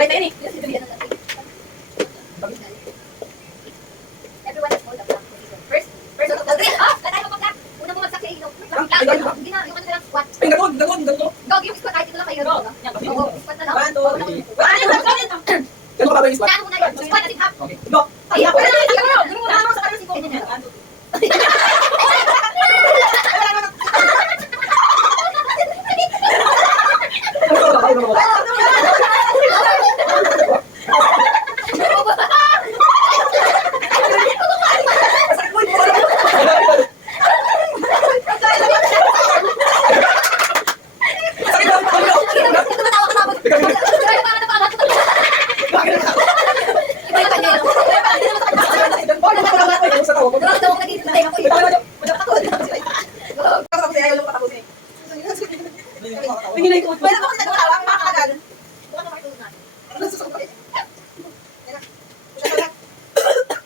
Sabay tayo eh. Everyone has hold up lang. First of all, tayo mag-black. Una mo mag-sack sa ilaw. Hindi na, yung ano na lang, squat. Ay, ganun. Gog, yung squat, kahit ito lang kayo. Oo, squat na lang. 1, 2, 3. Ay, Ganun ka ba yung spot? Kaya mo na yun. Squat at half. Okay. Go! Ay, ako na lang. Ganun mo na sa kanila si Go. Ganyan yan.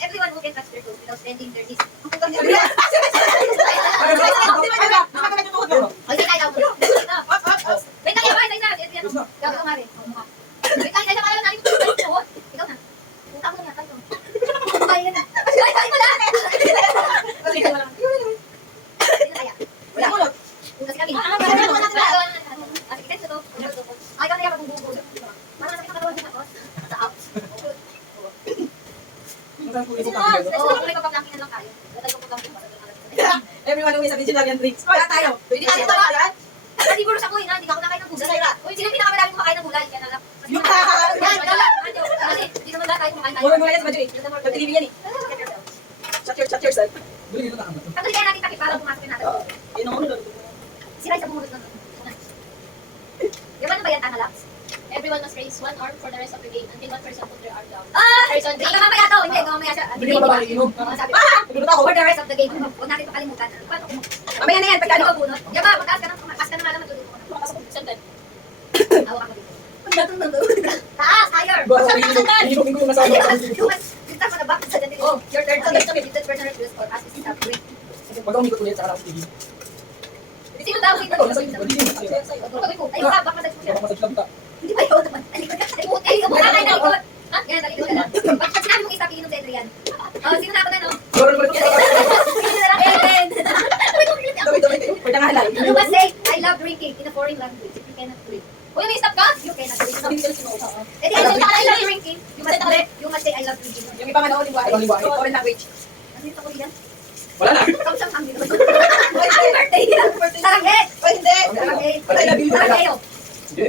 Everyone who can touch their toes without bending their knees. Ay, say tayo. Wait lang, isa. Ikaw, mare. Wait lang, isa kayo. Nari ko sa tuhod. Ikaw na. Punta mo na yata ito. Ay, yan na. Ay, wala. Dito tayo. Wala ko. Punta si Kami. Sige, ito. Ay, ikaw na yan. Magbubuo. Parang nasakit ang katawan niya. Sa out. Oo, kung may papaplankin lang tayo. Latag ko paplankin. Everyone who is a vegetarian drinks. Wala tayo. Pwede tayo. Kasi siguro sa kuhin, hindi ka kumakain ng gulay. Uy, sino yung pinakamadami kumakain ng gulay? Yan na lang. Yung Yan, wala. Kasi hindi naman lahat tayo kumakain tayo. Murang gulay yan sa Madrid. Pag-TV yan eh. Shut yourself. Ang kaya natin takip para pumasok natin. Yun ang ulo. Sila sa bumulot na. Yung ano ba yan, tanga laps? Everyone must raise one arm for the rest of the game until one person put their arm down. Person three. Mamaya to. Hindi, mamaya siya. Hindi ka mabalik inom. Sabi, Nagulat ako. for the rest of the game. Huwag natin pakalimutan. Paano kung Mamaya na yan. ano Pagkano? ba bunot? Yaba, pagkaas ka na nga lang matulog ko na. Sandal. Hawa ka dito. Taas, higher. Inom ko yung nasama. You start from the back sa dito. Oh, your turn. Okay, you did person refuse or ask if you have to wait. Pag umikot ulit sa harap sa TV. Sino daw wait na Ikaw, nasa dito? video. Ayun ka, back massage mo siya. Baka masage lang ka. Hindi ba yun? Talikod ka. Ay, ikaw muna kayo talikod. Ha? Ganyan, talikod ka lang. Pag sinabi mong isa, piinom si Adrian. Oh, sino na ako na, no? Gawin mo ito sa harap. Sino na lang? Eden. Dami kayo. Pwede nga halay. You must say, I love drinking in a foreign language. If you cannot do it. Uy, may stop ka? You cannot do it. Eh, di, I love drinking. You must say, I love drinking. Yung iba nga lingwahe. Foreign language. Ano yung Korean? Wala na. Kamsang kami. Happy birthday! Saranghe! O hindi. Saranghe! I love you. Saranghe! Hindi.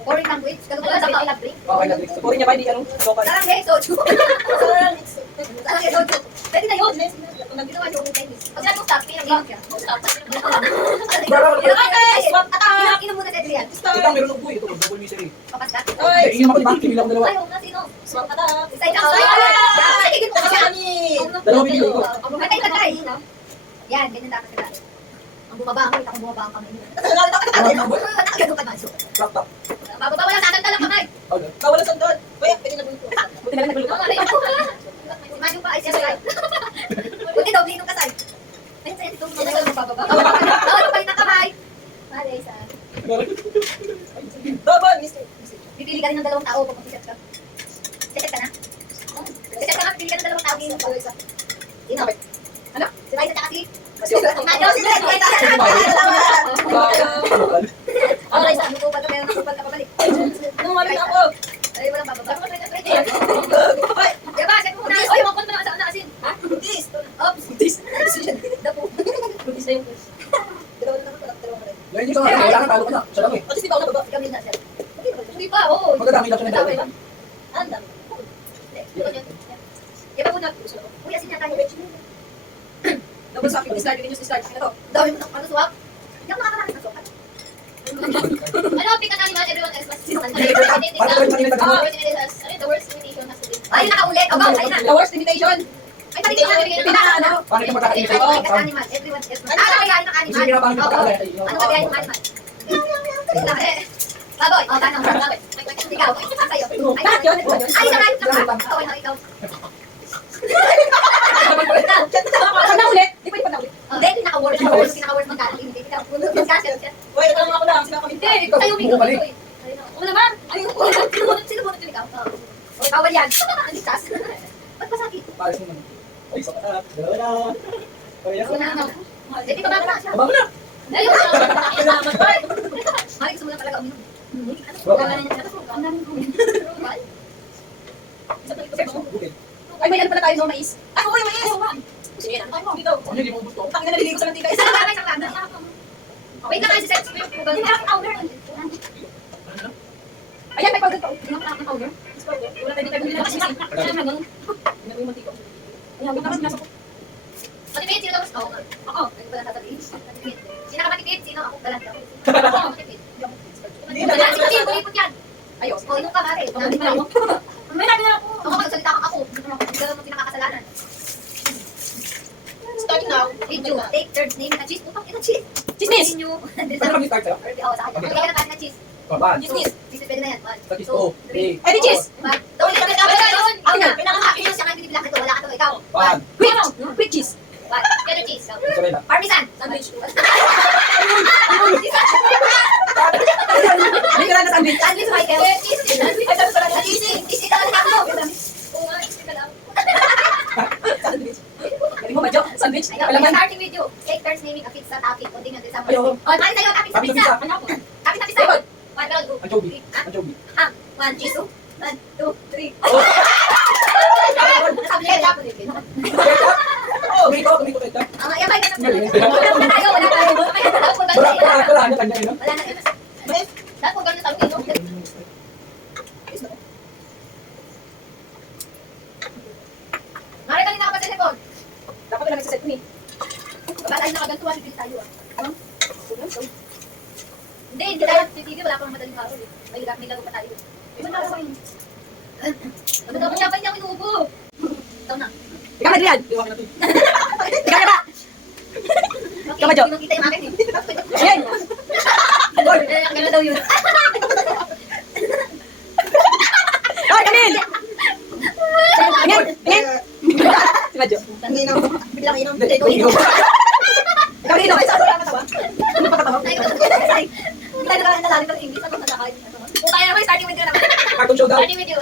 Foreign language? Ganun ba sabi, I love drink? Okay na drink. Foreign niya ba? Hindi ka nung local. Saranghe! Soju! Saranghe! Soju! Pwede na yun! Ginawa niyo kung Chinese. Pag sinabi mo stop, pinag-inom siya. Stop. Inom muna sa Adrian. Ito ang meron ng buhay. Ito, double misery. Papas ka? Ay, inom ako, diba? Kimila ko dalawa. Ayaw na, sino? Swap attack. Isa ikaw. Sige, gito ka siya. Dalawa video ito. Matay ka tayo, no? Yan, ganyan dapat sila. Ang bumaba ang kita, kung bumaba ang kamay. Ganun ka ba? Crop top. Bababa wala sa lang kamay. Okay. Bawal ang sandal. Kuya, pwede na bulto. Buti na lang naguluto. Imagine pa, ay siya side. Buti daw, blinong ka side. Ayun, sa'yo, ito. Mamaya lang bababa. Bawal palit ng kamay. Mali, isa. Double, mister. Pipili ka rin ng dalawang tao kung set ka. Set ka na? Set ka na, pipili ka ng dalawang tao. Isa. Sino? Ano? Si Raisa tsaka si... Ano? Si Raisa! Oh, Raisa, ano po ba ito? Meron ng kupal ka pabalik. Anong mali na ako? Ay, walang bababa. Ay, Diba, set mo muna. Oy, makon mo na sa asin. Ha? this. Oops. This. Dapo. This na yung push. Dalawang na rin. Yan yung sa mga kailangan talo ka na. Siya lang eh. O, di ba ako nababa? Ikaw din na, sir. Hindi pa, oo. Magdadami lang siya ng talo. Andam. Iba muna. Uy, asin niya tayo. Double sucking. Start, you can use start. Ano to? Dami mo ng ano, swak. Hindi ako nakakarami ng swak. Ano, pick an animal, everyone else must Sino man? Para ko rin kanina The tagano. worst limitation has, the worst limitation has to be. Ay, nakaulit. O, ayun na. The worst limitation. Ay, pati ka na. Pinaka ano? Para ito magkakain Ay, tayo. kat animal. Everyone else. Ano kagayahin ng animal? Sige, pinapangit Oo. ka talaga. Ano kagayahin ng animal? Baboy. O, tanong. Baboy. Ikaw. Sa'yo. Lahat yun. Ay, isa nga. Ikaw, ikaw. Pag naulit, di pwede pag naulit. Hindi, pinaka-worst. Pinaka-worst magkano. Hindi, pinaka-worst. Wait, ito lang ako lang. Sila kami. Hindi, sa'yo, Miko. Ayun na. Oo naman. Ayun po. Sino bunot yun ikaw? Oo. Okay, bawal yan. Ang ligtas. Ba't masakit? Pares mo naman. Ay, sa kata. Dalawa na. Ay, Sige na, ano. Eh, di ba ba siya? Aba mo na. Ayun. Salamat, boy. Mari, gusto mo lang talaga uminom. Ang daming kumin. Bukid. Ay, may ano pala tayo, no? Mais. Ay, oo, yung mais. Sige yan. Ay, dito. Ano hindi mo gusto? Tangin na naliligo sa mantika. Isa lang bagay sa kanda. Wait lang, si Seth. Hindi na powder. Ayan, may powder pa. Ano ang powder? Wala tayo dito. Hindi na kasi kasi. Ano na ganun? Hindi na yung mantika. Ayan, wait naman nasa ko. Matipid, sino daw? Ako. Ako. Ano ba lang sasabihin? Matipid. Sino ka matipid? Sino ako? Galant ka. Ako matipid. Hindi Wala, na. hindi ko ipot yan. Ayos. O, inom ka, mare. Hindi na ako. May nabi na ako. Ako magsalita ako. Hindi ka mo pinakakasalanan. Start now. Video. Take third name na cheese. Putang ina cheese. Chismis. Menu. Ano kami start sa'yo? Oo, sa akin. Kaya na tayo na cheese. Paban. Chismis. Cheese pwede na yan. One, Sa kiss two, to. Three. Eh, di cheese. one. Tawag ka na yun. Ako na. Pinaka- Akin yung siya kayo binibilang ito. Wala ka to. Ikaw. Pan. Quick. Quick cheese. One. Cheddar cheese. Mozzarella. Parmesan. Sandwich. Hindi ka lang na sandwich. Sandwich, Michael. Cheese. Sandwich. Ay, sandwich pala. Cheese. Cheese. Ikaw na ako. Oo nga, isip ka lang. Sandwich. Galing mo ba, Jo? Sandwich. Ayun, Kailangan. starting video. Take turns naming a pizza topping. Continue to example. Ayoko. Oh, mali sa'yo. Topping sa Topping sa pizza. pizza. Ano ako? Topping sa pizza. Ayun. One, go. Anchovy. Anchovy. One, cheese. One, two, three. Oh. Sabi niya, dapat din. Kumito, kumito kita. Ang yan, Mike. Wala na tayo. Wala tayo. Wala na kanya yun. Wala na. Dapat kung gano'n tayo, no? Mari, kanina ka pa sa cellphone. Dapat ka lang nagsiset ni. Baba tayo nakagantuan, bibili tayo ah. Hindi tayo TV, wala pang madaling araw eh. May lago pa tayo. May lago pa yun. Ano daw siya ba niya inuubo? Ikaw na. Ikaw, Adrian. Iwan ka natin. Ikaw na ba? Ikaw ba, Jo? Hindi makita yung akin eh. Ayan. Ang ganda daw yun. Hoy, Camille! Tingin! Tingin! Si Madjo. Inom. Bilang inom. Hindi, ikaw ikaw. Ikaw dito. Ay, saan ka natawa? Ano pa katawa? Ay, hindi tayo nakalalim ng English. Ano na kakain? Kung kaya naman, starting with you naman. Cartoon show daw. Starting with you.